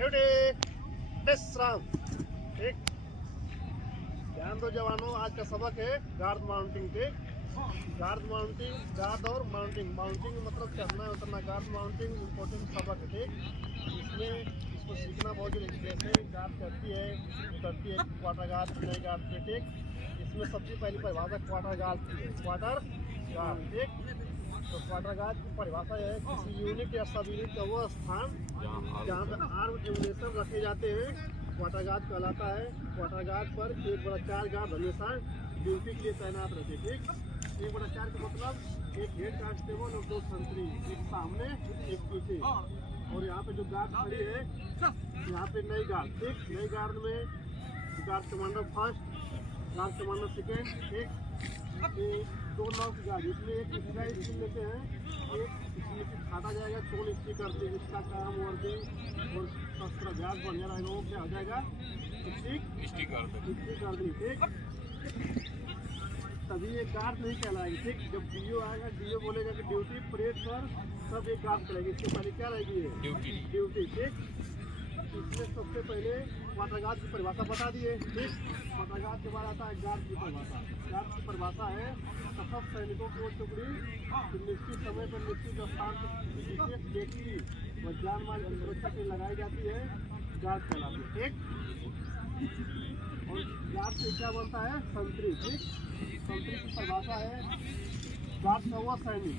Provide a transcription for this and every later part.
विश्राम। ठीक, ध्यान दो जवानों, आज का सबक है गार्ड माउंटिंग। ठीक, गार्ड माउंटिंग, गार्ड और माउंटिंग। माउंटिंग मतलब चढ़ना उतरना, गार्ड माउंटिंग इम्पोर्टेंट सबक है। ठीक, इसको सीखना बहुत जरूरी है। जैसे गार्ड चढ़ती है उतरती है, क्वार्टर गार्ड नई गार्ड पे। ठीक, इसमें सबसे पहली परिभाषा क्वार्टर गार्ड की है। क्वार्टर गार्ड, ठीक, तो क्वार्टर गार्ड की परिभाषा है किसी यूनिट या सब यूनिट का वो स्थान जहाँ पर आर्म एम्युनिशन रखे जाते हैं, क्वार्टर गार्ड कहलाता है। क्वार्टर गार्ड पर 1/4 गार्ड हमेशा ड्यूटी के लिए तैनात रहते। ठीक, 1/4 का मतलब एक हेड कांस्टेबल और 2 संतरी, एक सामने एक पीछे। और यहाँ पे जो गार्ड खड़ी है, यहाँ पे नई गार्ड। ठीक, नई गार्ड में guard commander first, guard commander second. ठीक, ये 2 नाव की गाड़ी, इसमें एक एक्स्ट्रा स्टील लेते हैं, एक इसमें से छाटा जाएगा, 2 स्टील करते हैं, जिसका काम वर्किंग और शस्त्र अभ्यास बढ़िया रहेगा। वो क्या हो जाएगा, स्टिक कर दी। ठीक, तभी एक गार्ड नहीं कहलाएगी। ठीक, जब डीओ आएगा, डीओ बोलेगा कि ड्यूटी परेड पर, तब एक गार्ड चलेगी। इसके पहले क्या रहेगी, ड्यूटी। ठीक, इसमें सबसे पहले क्वार्टर गार्ड की परिभाषा बता दिए। ठीक, क्वार्टर गार्ड के बाद आता है गार्ड की परिभाषा। गार्ड की परिभाषा है सब सैनिकों की वो टुकड़ी निश्चित समय पर निश्चित स्थान पर विशेष व्यक्ति व जान माल की सुरक्षा के लिए लगाई जाती है, गार्ड कहलाती है। ठीक, और गार्ड से क्या बनता है, संतरी। ठीक, संतरी की परिभाषा है गार्ड का वो सैनिक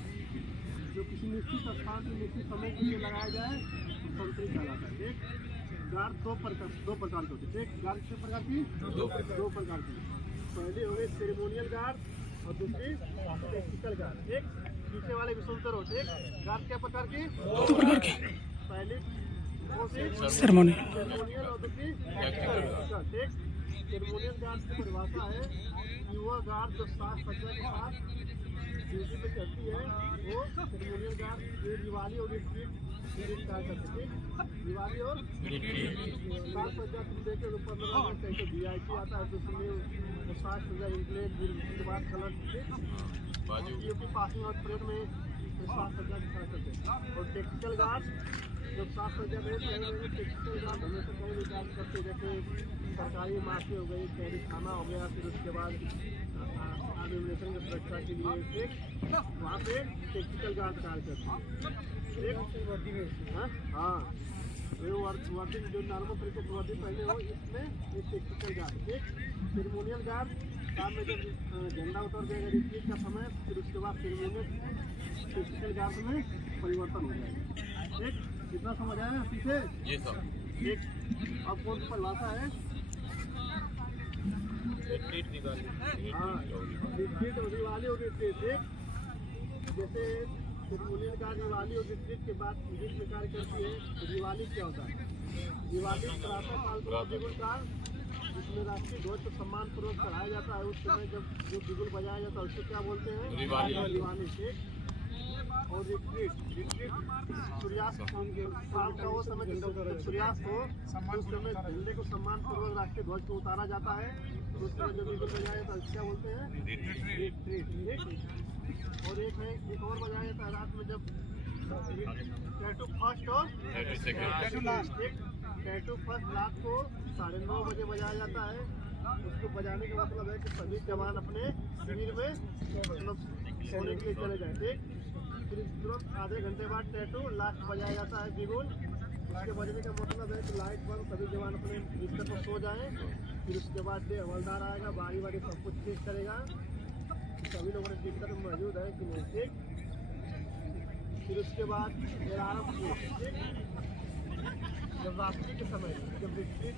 जो किसी निश्चित स्थान पर निश्चित समय के लिए लगाया जाए, संतरी कहलाता है। ठीक, गार्ड दो प्रकार के होते हैं। ठीक, गार्ड कितने प्रकार की, 2 प्रकार की। पहले हो गए सेरेमोनियल गार्ड और दूसरी टैक्टिकल गार्ड। ठीक, पीछे वाले भी सुनते रहो। ठीक, गार्ड क्या प्रकार की, 2 प्रकार की, पहले सेरेमोनियल और दूसरी टैक्टिकल। ठीक, सेरेमोनियल गार्ड की परिभाषा है कि वह गार्ड जो साज सज्जा के साथ ड्यूटी पे चलती है, वो सेरेमोनियल गार्ड। ये दिवाली और रिट्रीट कार्य करते हैं। दिवाली और साज सज्जा तुम देखे तो 15 अगस्त कैसे VIP आता है, तो उसमें साज सज्जा इंप्लेट के बाद कलर की पासिंग आउट परेड में साज सज्जा के साथ करते हैं। और टेक्निकल गार्ड जब साज सज्जा में टेक्निकल गार्ड हमेशा कहीं भी गार्ड करते, जैसे सरकारी इमारतें हो गई, शहरी थाना हो गया, फिर उसके बाद एम्युनिशन की सुरक्षा के लिए। ठीक, वहाँ पे टेक्निकल गार्ड कार्य करते हैं। हाँ, वो वर्दिंग जो नॉर्मल तरीके से वर्दिंग पहले हो, इसमें एक टेक्निकल गार्ड। ठीक, सेरेमोनियल गार्ड काम में जब झंडा उतर जाएगा रिट्रीट का समय, फिर उसके बाद सेरेमोनियल टेक्निकल गार्ड में परिवर्तन हो जाएगा। ठीक, कितना समझ आया पीछे। ठीक, अब कौन सी परिभाषा है, हाँ, रिट्रीट और दिवाली और रिट्रीट। ठीक, जैसे सेरेमोनियल गार्ड दिवाली और रिट्रीट के बाद बीच में कार्य करती है। तो दिवाली क्या होता है, दिवाली प्रातः काल का बिगुल काल, जिसमें राष्ट्रीय ध्वज को सम्मान पूर्वक चढ़ाया जाता है। उस समय जब जो बिगुल बजाया जाता है उसको क्या बोलते हैं, दिवाली। ठीक, और रिट्रीट सूर्यास्त शाम का वो समय सूर्यास्त हो, उस समय झंडे को सम्मान पूर्वक राष्ट्रीय ध्वज को उतारा जाता है। तो उस समय जब बिगुल बजाया जाता है क्या बोलते हैं, रिट्रीट। ठीक, और एक और बजाया जाता है रात में, जब टैटू फर्स्ट और टैटू फर्स्ट रात को 9:30 बजे बजाया जाता है। उसको बजाने का मतलब है कि सभी जवान अपने शिविर में सोने के लिए चले जाए। ठीक, फिर तुरंत आधे घंटे बाद टैटू लास्ट बजाया जाता है बिगुल। उसके बजने का मतलब है कि लाइट बंद, सभी जवान अपने बिस्तर पर सो जाएं। फिर उसके बाद हवलदार आएगा, बारी सब कुछ चेक करेगा, सभी लोगों ने दिक्कत में मौजूद है कि नहीं। ठीक, फिर उसके बाद अलार्म पोस्ट। ठीक, जब रात्रि के समय, जब रिट्रीट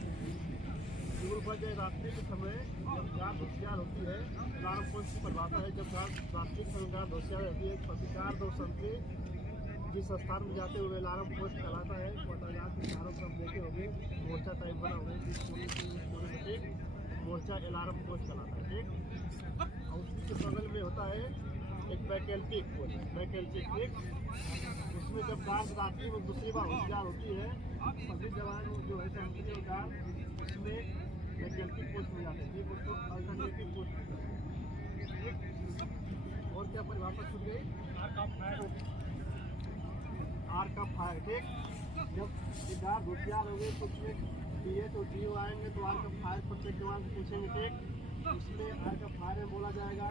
बिगुल बज जाए रात्रि के समय, जब गार्ड होशियार होती है, अलार्म पोस्ट की परिभाषा है जब गार्ड रात्रि के समय गार्ड होशियार रहती है, प्रतिकार 2 संतरी जिस स्थान में जाते हुए अलार्म पोस्ट कहलाता है। क्वार्टर गार्ड के चारों तरफ देखे होंगे मोर्चा टाइप बना हुआ है, ठीक, मोर्चा अलार्म पोस्ट कहलाता है। ठीक, और उसी के बगल में होता है एक वैकल्पिक पोस्ट, वैकल्पिक। ठीक, उसमें जब गार्ड रात्रि में दूसरी बार होशियार होती है, सभी जवान जो है संतरी गार्ड उसमें वैकल्पिक पोस्ट में जाते हैं। ठीक, उसको अल्टरनेटिव पोस्ट में जाते हैं। ठीक, और क्या परिभाषा छूट गई, आर्क ऑफ फायर। ठीक, जब ये गार्ड होशियार हो गए तो उसमें DA तो DO आएंगे तो आर का फायर प्रत्येक जवान से पूछेंगे ठीक, उसमें आर का फायर में बोला जाएगा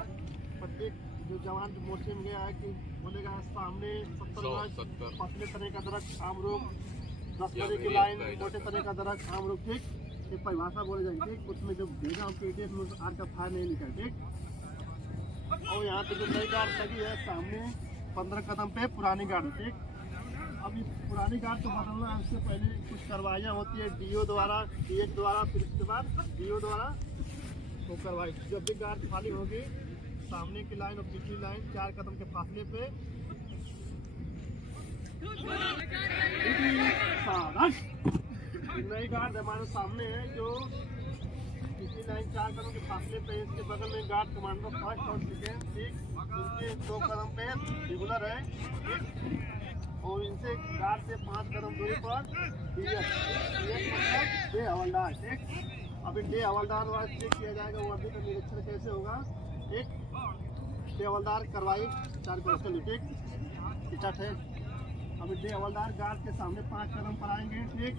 प्रत्येक जो जवान जो मोर्चे में गया है कि बोलेगा सामने 70 पतले तरह का दरख्त आम रुख, 10 तरह की लाइन छोटे तरह का दरख्त आम रुख ठीक, ये परिभाषा बोले जाएंगे ठीक। उसमें जब भेजा हम KTF में आर का फायर नहीं निकल ठीक। और यहाँ पे जो नई गार्ड लगी है सामने 15 कदम पे पुरानी गार्ड है ठीक। अब इस पुरानी गार्ड को बदलना है, उससे पहले कुछ कार्रवाइयाँ होती है DO द्वारा, DH द्वारा, फिर उसके बाद DO द्वारा वो कार्रवाई। जब भी गार्ड खाली होगी सामने की लाइन और पिछली लाइन 4 कदम के फासले पे नई गार्ड हमारे सामने है जो पिछली लाइन 4 कदम के फासले पे, इसके बगल में गार्ड कमांडो फर्स्ट और सेकेंड ठीक, इनके 2 कदम पे रेगुलर है ठीक। और इनसे गार्ड से 5 कदम दूरी पर DH मतलब डे हवलदार ठीक। अभी डे हवलदार द्वारा चेक किया जाएगा वर्दी का निरीक्षण कैसे होगा ठीक। डे हवलदार कार्रवाई 4 कदम से ठीक स्टार्ट है। अभी डे हवलदार गार्ड के सामने 5 कदम पर आएंगे ठीक।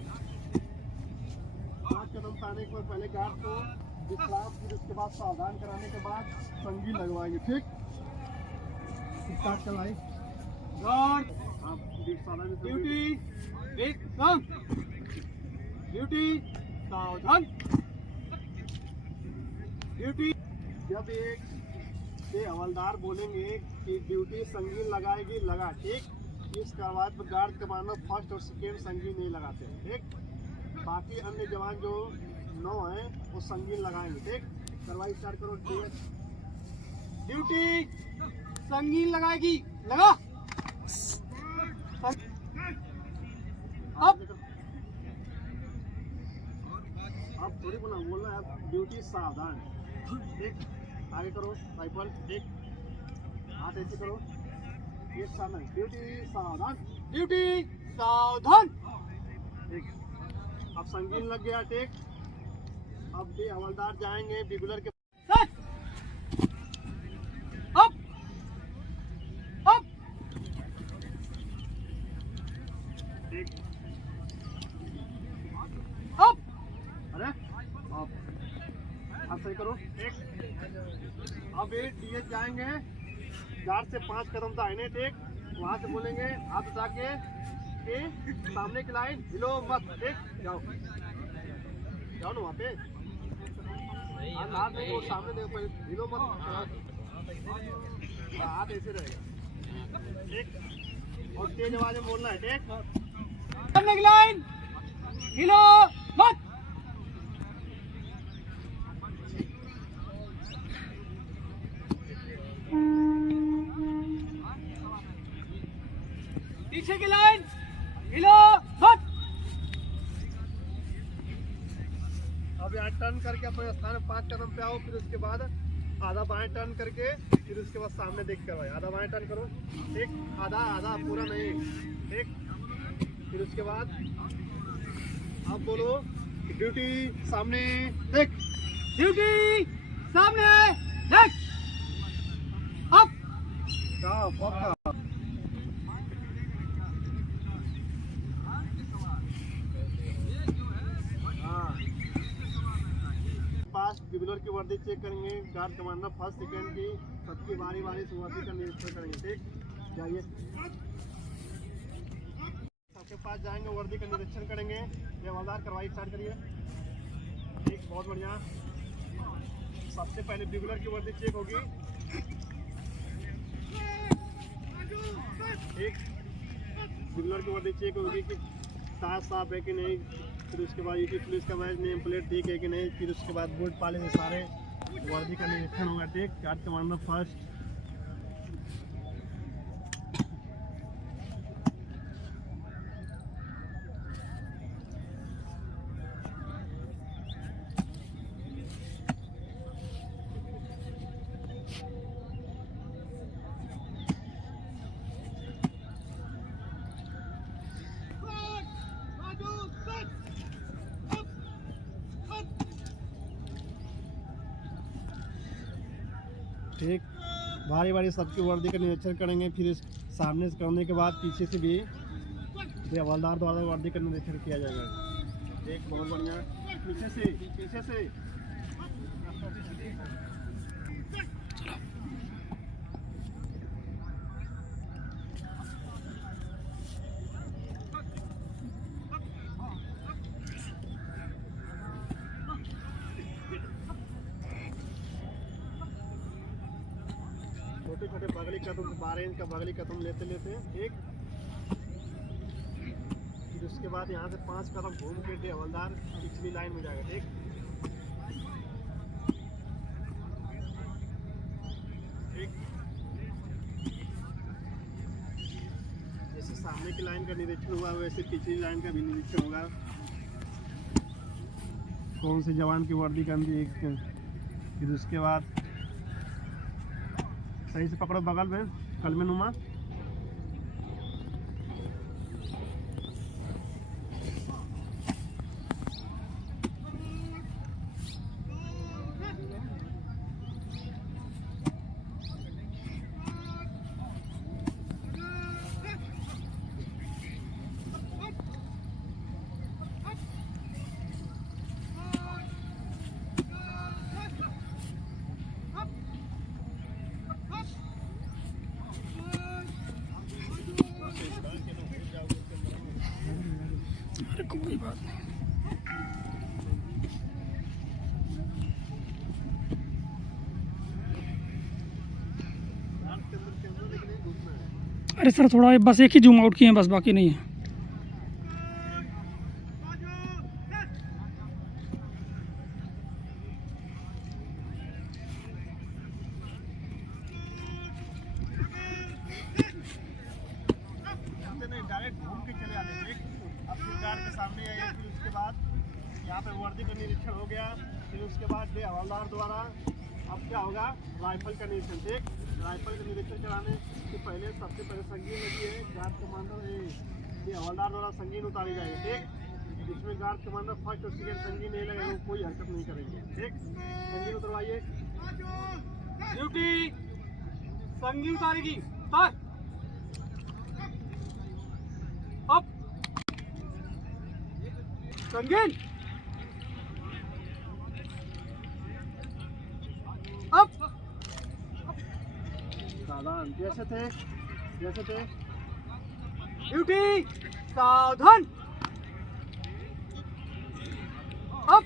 5 कदम पर आने के बाद पहले गार्ड को विश्राम, फिर उसके बाद सावधान कराने के बाद संगी लगवाएंगे ठीक। स्टार्ट करवाई गार्ड ड्यूटी विश्राम ड्यूटी सावधान ड्यूटी। जब एक डे हवलदार बोलेंगे कि ड्यूटी संगीन लगाएगी लगा ठीक। इस कार्रवाई पर गार्ड कमांडर फर्स्ट और सेकेंड संगीन नहीं लगाते हैं ठीक। बाकी अन्य जवान जो 9 हैं वो संगीन लगाएंगे ठीक। कार्रवाई स्टार्ट करो। ड्यूटी संगीन लगाएगी लगा। अब थोड़ी बोलना है ड्यूटी सावधान ठीक। आगे करो राइफल ठीक, हाथ ऐसे करो एक सामने ड्यूटी सावधान ठीक। अब संगीन लग गया ठीक। अब ये हवलदार जाएंगे रेगुलर के ठीक। अरे अब सही करो ठीक। अब ये DH जाएंगे गार्ड से 5 कदम दाहिने ठीक। वहां से बोलेंगे हाथ उठा के सामने की लाइन हिलो मत ठीक। जाओ जाओ ना वहाँ पे हाथ देखो सामने देखो हिलो मत, हाथ ऐसे रहेगा ठीक। और तेज आवाज में बोलना है ठीक। सामने की लाइन हिलो मत। पीछे की लाइन हिलो मत। अब यहाँ टर्न करके अपने स्थान 5 कदम पे आओ, फिर उसके बाद आधा बाएं टर्न करके फिर उसके बाद सामने देख कर भाई आधा बाएं टर्न करो ठीक। आधा पूरा नहीं ठीक। फिर उसके बाद आप बोलो ड्यूटी सामने देख, ड्यूटी सामने देख। अब रेगुलर की वर्दी चेक करेंगे। गार्ड कमांडर फर्स्ट सेकेंड की सबकी बारी से वर्दी का निरीक्षण करेंगे ठीक। जाइए सबके पास जाएंगे वर्दी का निरीक्षण करेंगे। ये हवलदार कार्रवाई स्टार्ट करिए ठीक। बहुत बढ़िया। सबसे पहले रेगुलर की वर्दी चेक होगी ठीक। रेगुलर की वर्दी चेक होगी कि टायर साफ है कि नहीं। फिर उसके बाद यूपी पुलिस का मैच नेम प्लेट ठीक है कि नहीं। फिर उसके बाद बोर्ड पाले से सारे वर्दी का निरीक्षण होगा ठीक। गार्ड कमांडर फर्स्ट ठीक। बारी सबकी वर्दी का निरीक्षण करेंगे। फिर सामने से करने के बाद पीछे से भी ये हवलदार द्वारा वर्दी का निरीक्षण किया जाएगा। एक बहुत बढ़िया, पीछे से छोटे छोटे बगली कदम, 12 इंच का बगली कदम लेते एक, फिर उसके बाद यहाँ से 5 कदम घूम के हवलदार पिछली लाइन में जाएगा। ठीक, जैसे सामने की लाइन का निरीक्षण हुआ वैसे पिछली लाइन का भी निरीक्षण होगा। कौन से जवान की वर्दी का, फिर उसके बाद सही से पकड़ो बगल में कलमे नुमा। कोई बात नहीं। अरे सर थोड़ा बस एक ही जूम आउट किए हैं बस, बाकी नहीं है। डायरेक्ट घूम के चले आते थे। अब फिर गार्ड के सामने आए, फिर उसके बाद यहाँ पे वर्दी का निरीक्षण हो गया। फिर उसके बाद हवलदार द्वारा अब क्या होगा, राइफल का निरीक्षण। ठीक, राइफल का निरीक्षण कराने से पहले सबसे पहले संगीन लगी है, गार्ड कमांडर हवलदार द्वारा संगीन उतारी जाएगी। ठीक, इसमें गार्ड कमांडर फर्स्ट और सेकेंड संगीन नहीं लगेगा, वो कोई हरकत नहीं करेंगे। ठीक, संगीन उतरवाइए। ड्यूटी संगीन उतारेगी। अब संगीन अब सावधान, जैसे थे ड्यूटी सावधान। अब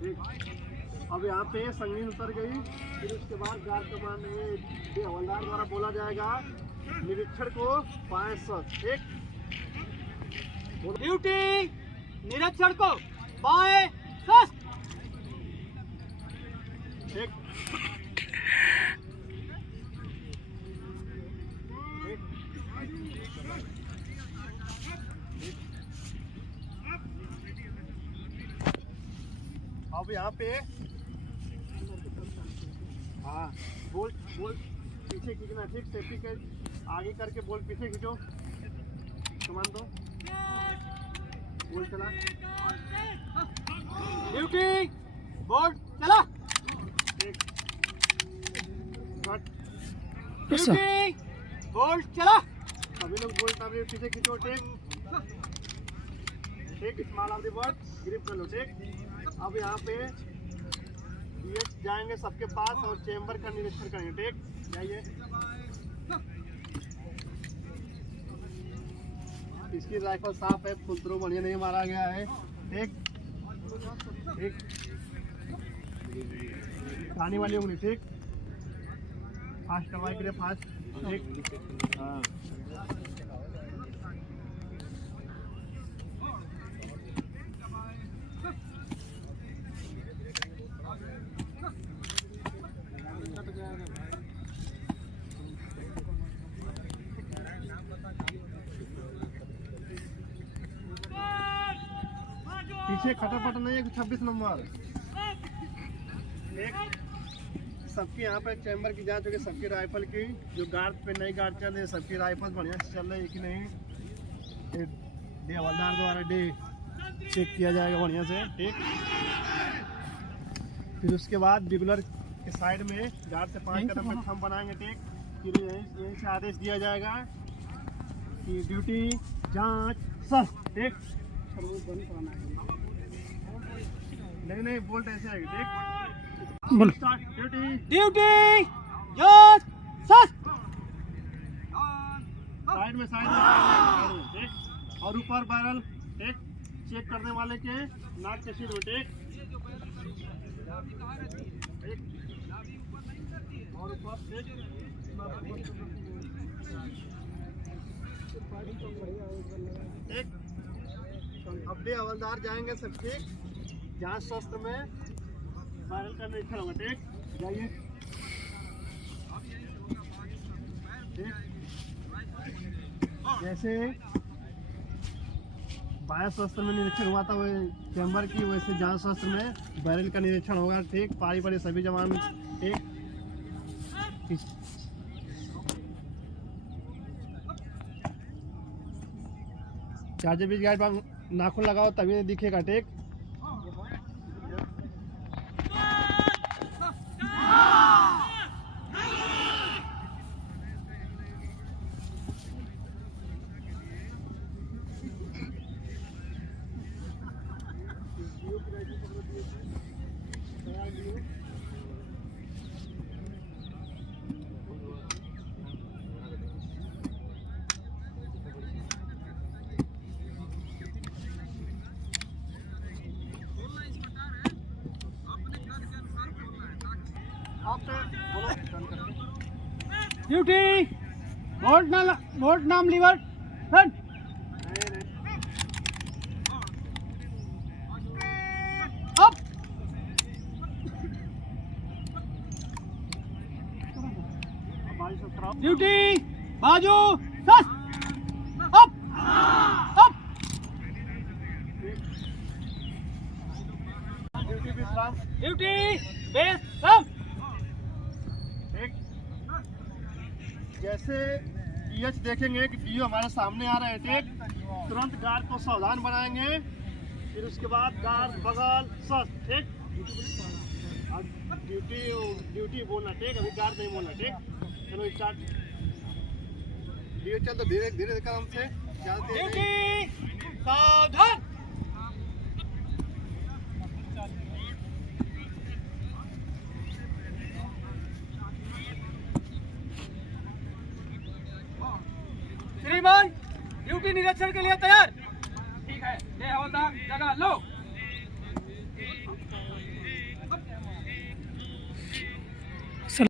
ठीक, अब यहाँ पे संगीन उतर गई। फिर उसके बाद गार्ड कमांड हवलदार द्वारा बोला जाएगा निरीक्षण को बाएं सर। ठीक, ड्यूटी निरीक्षण को बाएं सर। ठीक, अब यहाँ पे हाँ बोल पीछे खींचना। ठीक, सेफ्टी के आगे करके बोल पीछे खींचो, कमान दो, बोल चला। ड्यूटी बोर्ड चला। ठीक, कट। ड्यूटी बोर्ड चला। सभी लोग बोल तब पीछे खींचो। ठीक, small of the word grip कर लो। ठीक, अब यहाँ पे जाएंगे सबके पास और चेंबर का निरीक्षण करेंगे। ठीक, जाइए। इसकी राइफल साफ है, फुल थ्रो बढ़िया नहीं मारा गया है। ठीक, खाने वाली उंगली। ठीक, फास्ट करवाई के लिए फास्ट। ठीक, हाँ पीछे खटापट नहीं है। 26 नंबर। एक सबकी यहाँ पे चैम्बर की जांच होगी, सबकी राइफल की, जो गार्ड पे नई गार्ड चल रही है सबकी राइफल बढ़िया से चल रही है कि नहीं, हवलदार द्वारा चेक किया जाएगा बढ़िया से। ठीक, फिर उसके बाद बिगुलर के साइड में गार्ड से 5 कदम पे थंब बनाएंगे। ठीक, फिर यहीं से आदेश दिया जाएगा की ड्यूटी जांच शस्त्र ठीक नहीं बोल्ट ऐसे आएगी ठीक बोलो स्टार्ट ड्यूटी ड्यूटी जांच शस्त्र साइड में ठीक और ऊपर बैरल ठीक चेक करने वाले के नाक के सीध में ठीक और ऊपर ठीक ठीक अब भी हवलदार जाएंगे सब ठीक जांच शस्त्र में बैरल का निरीक्षण होगा ठीक जाइए ठीक जैसे बाह्य शस्त्र में निरीक्षण हुआ था वो चैम्बर की वैसे जांच शस्त्र में बैरल का निरीक्षण होगा ठीक पारी पारी सभी जवान ठीक चार्जर बीच गाइड पर नाखून लगाओ तभी दिखेगा ठीक ड्यूटी बोल्ट नाम लीवर फ्रंट अप ड्यूटी बाजू शस्त्र अप अप ड्यूटी विश्राम ड्यूटी बेस कम ठीक जैसे पीएच देखेंगे कि पीओ हमारे सामने आ रहे हैं ठीक तुरंत गार्ड को सावधान बनाएंगे फिर उसके बाद गार्ड बगल शस्त्र ठीक अब ड्यूटी बोलना ठीक अभी गार्ड नहीं बोलना ठीक चलो स्टार्ट पीओ चल तो धीरे धीरे काम से चलते हैं ड्यूटी सावधान श्रीमान ड्यूटी निरीक्षण के लिए तैयार ठीक है ले हवलदार जगह लो